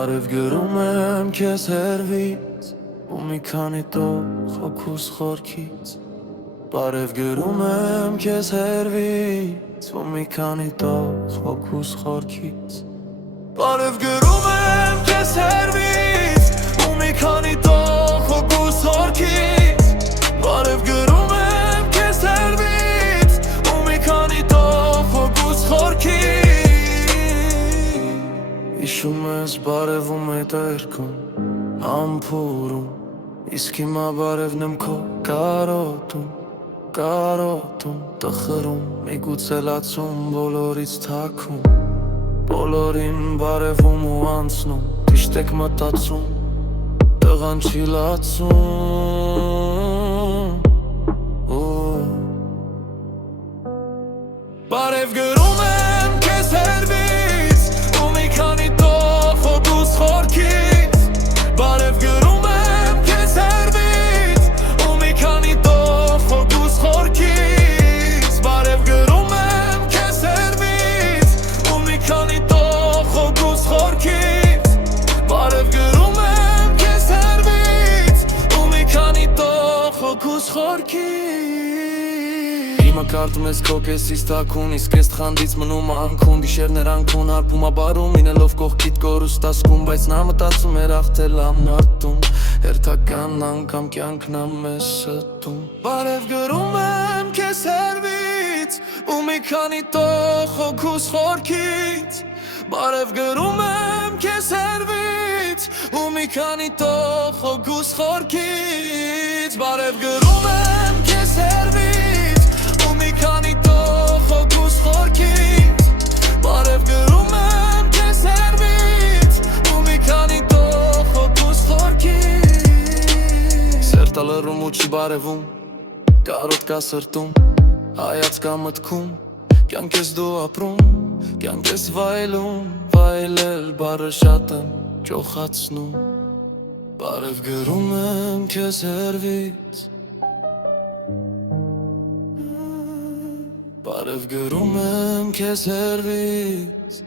Բարև գրում եմ քեզ հերվից ու մի քանի տող հոգուս խորքից Բարև գրում եմ քեզ հերվից ու մի քանի տող հոգուս խորքից Բարև գրում եմ քեզ հերվից ու մի քանի տող հոգուս խորքից Բարև գրում եմ քեզ հերվից ու մի քանի տող հոգուս խորքից Իշում ես բարևում է տերքում ամփուրում Իսկ հիմա բարևն եմ քո կարոտում Տխրում, միգուցե լացում, բոլորից թաքում Բոլորին բարևում ու անցնում Ճիշտ եք մտածում, տղան չի լացում Բարև գրում եմ քեզ հերվից ու մի քանի տող հոգուս խորքից Բարև գրում եմ քեզ հերվից ու մի քանի տող հոգուս խորքից Բարև գրում եմ քեզ հերվից ու մի քանի տող հոգուս խորքից Բարև գրում եմ քեզ հերվից ու մի քանի տող հոգուս խորքից Հիմա կարդում ես քո կեսից թաքուն Իսկ ես տխանդից մնում անքուն Գիշերներ անքուն հարբում աբարում Ինելով կողքիդ կորուստ ասկում Բայց նա մտածում էր աղթել ամնարտում Հերթական անգամ կյանքն ամես ստում Բարև գրում եմ քեզ հերվից ու մի քանի տող հոգուս խորքից Բարև գրում եմ քեզ հերվից ու մի քանի տող հոգուս խորքից Բարև գրում եմ քեզ հերվից ու մի քանի տող հոգուս խորքից Բարև գրում եմ քեզ հերվից ու մի քանի տող հոգուս խորքից Սերտը լռում ու չի բարևում Կարոտ կա սրտում Հայաց կա մտքում Կյանք ես դու ապրում Կյանք ես վայելում Վայելել բառը շատ եմ ճոխացնում Բարև գրում եմ քեզ հերվից Բարև գրում եմ քեզ հերվից